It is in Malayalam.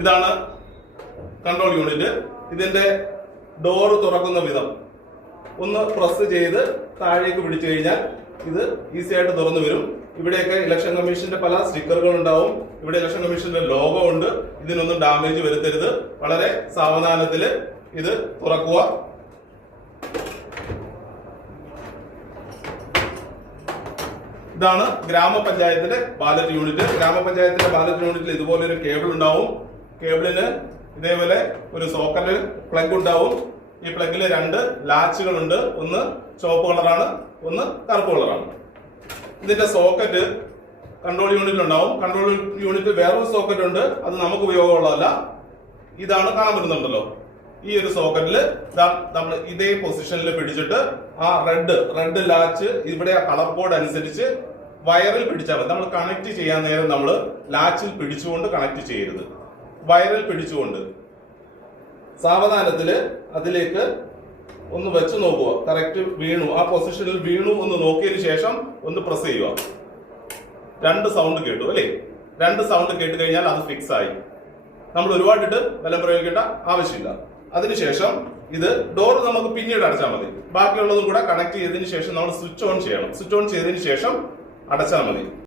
ഇതാണ് കൺട്രോൾ യൂണിറ്റ്. ഇതിന്റെ ഡോർ തുറക്കുന്ന വിധം ഒന്ന് പ്രസ് ചെയ്ത് താഴേക്ക് പിടിച്ചു കഴിഞ്ഞാൽ ഇത് ഈസി ആയിട്ട് തുറന്നു വരും. ഇവിടെയൊക്കെ ഇലക്ഷൻ കമ്മീഷന്റെ പല സ്റ്റിക്കറുകൾ ഉണ്ടാവും. ഇവിടെ ഇലക്ഷൻ കമ്മീഷന്റെ ലോഗോ ഉണ്ട്. ഇതിനൊന്നും ഡാമേജ് വരുത്തരുത്. വളരെ സാവധാനത്തില് ഇത് തുറക്കുക. ഇതാണ് ഗ്രാമപഞ്ചായത്തിന്റെ ബാലറ്റ് യൂണിറ്റ്. ഗ്രാമപഞ്ചായത്തിന്റെ ബാലറ്റ് യൂണിറ്റിൽ ഇതുപോലെ ഒരു കേബിൾ ഉണ്ടാവും. കേബിളിന് ഇതേപോലെ ഒരു സോക്കറ്റ് പ്ലഗ് ഉണ്ടാവും. ഈ പ്ലഗിൽ 2 ലാച്ചുകളുണ്ട്. ഒന്ന് ചുവപ്പ് കളറാണ്, ഒന്ന് കറുപ്പ് കളറാണ്. ഇതിന്റെ സോക്കറ്റ് കൺട്രോൾ യൂണിറ്റിൽ ഉണ്ടാവും. കൺട്രോൾ യൂണിറ്റിൽ വേറൊരു സോക്കറ്റ് ഉണ്ട്, അത് നമുക്ക് ഉപയോഗമുള്ളതല്ല. ഇതാണ് കാണാൻ പറ്റുന്നുണ്ടല്ലോ. ഈ ഒരു സോക്കറ്റിൽ നമ്മൾ ഇതേ പൊസിഷനിൽ പിടിച്ചിട്ട് ആ റെഡ് ലാച്ച് ഇവിടെ ആ കളർ കോഡ് അനുസരിച്ച് വയറിൽ പിടിച്ചാൽ മതി. നമ്മൾ കണക്ട് ചെയ്യാൻ നേരം നമ്മൾ ലാച്ചിൽ പിടിച്ചുകൊണ്ട് കണക്ട് ചെയ്യരുത്. വയറിൽ പിടിച്ചുകൊണ്ട് സാവധാനത്തില് അതിലേക്ക് ഒന്ന് വെച്ച് നോക്കുക. കറക്റ്റ് വീണു, ആ പൊസിഷനിൽ വീണു എന്ന് നോക്കിയതിന് ശേഷം ഒന്ന് പ്രസ് ചെയ്യുക. 2 സൗണ്ട് കേട്ടു അല്ലേ? 2 സൗണ്ട് കേട്ട് കഴിഞ്ഞാൽ അത് ഫിക്സ് ആയി. നമ്മൾ ഒരുപാടിട്ട് ബലം പ്രയോഗിക്കേണ്ട ആവശ്യമില്ല. അതിനുശേഷം ഇത് ഡോർ നമുക്ക് പിന്നീട് അടച്ചാൽ മതി. ബാക്കിയുള്ളതും കൂടെ കണക്ട് ചെയ്തതിനു ശേഷം നമ്മൾ സ്വിച്ച് ഓൺ ചെയ്യണം. സ്വിച്ച് ഓൺ ചെയ്തതിനു ശേഷം അടച്ചാൽ മതി.